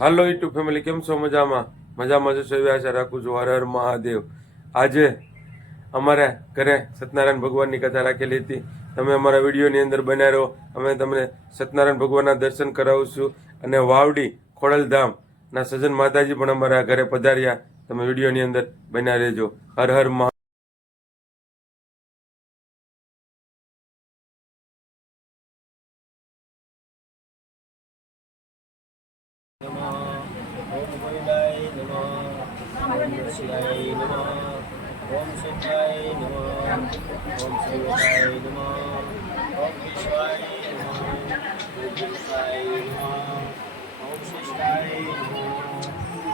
હાલો YouTube family, કેમ છો? મજામાં જશો એવી આશા રાખું છું. હર હર મહાદેવ. આજે અમારે ઘરે સત્યનારાયણ ભગવાનની કથા રાખેલી હતી. તમે અમારા વિડીયોની અંદર બન્યા રહો. અમે તમને સત્યનારાયણ ભગવાનના દર્શન કરાવશું. અને વાવડી ખોડલધામના સજન માતાજી પણ અમારા ઘરે પધાર્યા. તમે વિડીયોની અંદર બન્યા રહેજો. હર હર મહાદેવ. ओम गोविंदाय नमः। ओम शिवाय नमः। ओम शिवाय नमः। ओम शिवाय नमः। ओम विश्वाय नमः। ओम विश्वाय नमः। ओम शिष्टाय नमः।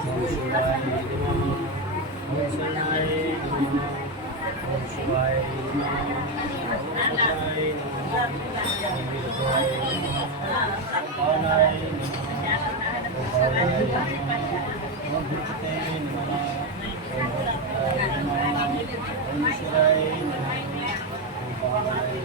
ओम शिवाय नमः। ओम शरणाय नमः। ओम शिवाय नमः। ओम शिवाय नमः। ओम विश्वाय नमः। ओम नाय नमः। ओम भूते नमः। ओम भूताय नमः। ओम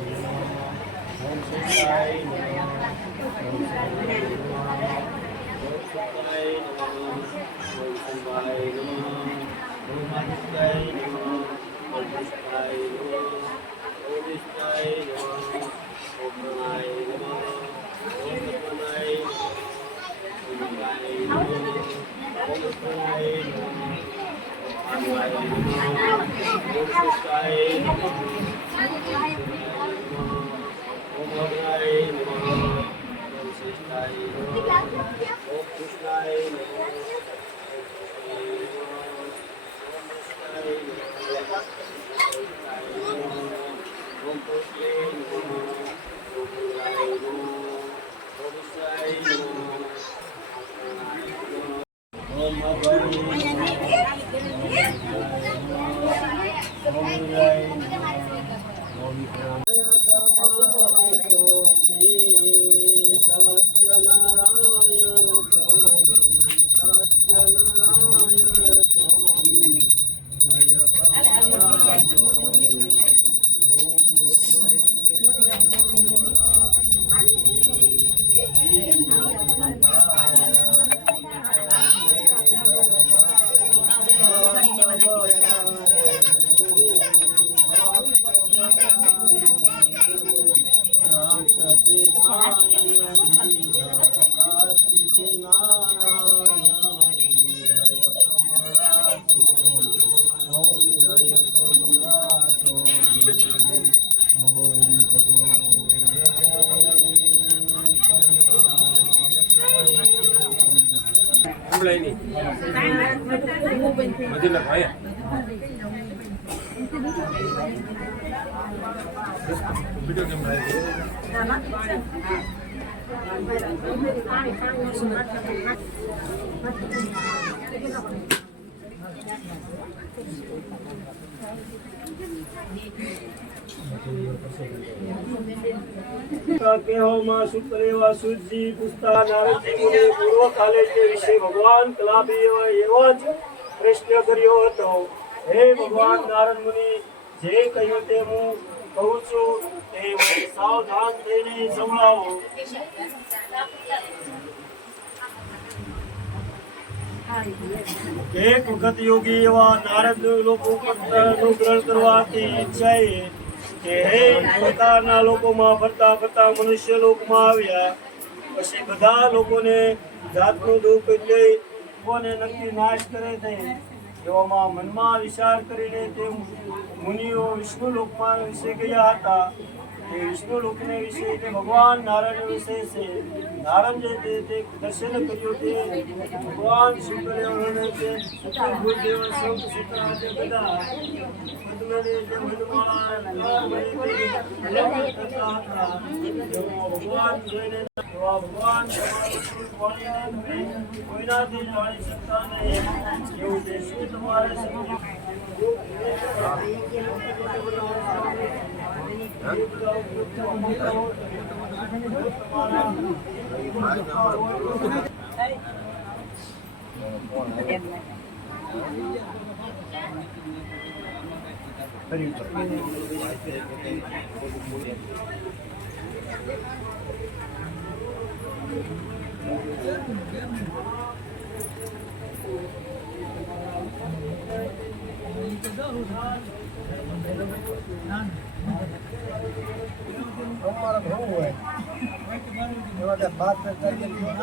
ईश्वराय नमः। ओम पावनाय नमः। ओम शेषाय नमः। ओम शिवाय नमः। ओम सत्याय नमः। ओम शिवाय नमः। ओम आदित्याय नमः। ओम विष्णाय नमः। ओम विष्णाय नमः। ओम प्रणाय नमः। ओम सत्वनाय नमः। सुतरेवा सूजी पुस्ता नारद मुनि पूर्व काले जे विषय भगवान कलाबीय एवो જ પ્રશ્ન કર્યો હતો. હે ભગવાન નારદ મુનિ, જે કહ્યું તે હું કહું છું તે સાવધાન થઈને સંભળાવો. એક વખત યોગી એવા નારદ લોકો નું ગ્રહણ કરવાથી ઈચ્છાએ કે હે પ્રકારના લોકોમાં ફરતા ફરતા મનુષ્ય લોકમાં આવ્યા. પછી બધા લોકોને જાતનું દુઃખ એટલે કોને નક્કી નાશ કરે છે એવામાં મનમાં વિચાર કરીને તે મુનિઓ વિષ્ણુ લોકમાં વિશે ગયા હતા. તે વિષ્ણુ લોકને વિશે તે ભગવાન નારાયણ વિશે છે. નારાયણ જે તે દર્શન કર્યું તે ભગવાન શુક્રદેવને તે ગુરુદેવ સૌ સૂત્રાતે બધા પદ્મને જે મનમાળા ભગવાન જોઈને ભગવાન કોઈનાથી જાણી શકતા નહીં એવું તે શું તમારે અમારા ઘઉં હોય એવા કે બાદ કરી દઈએ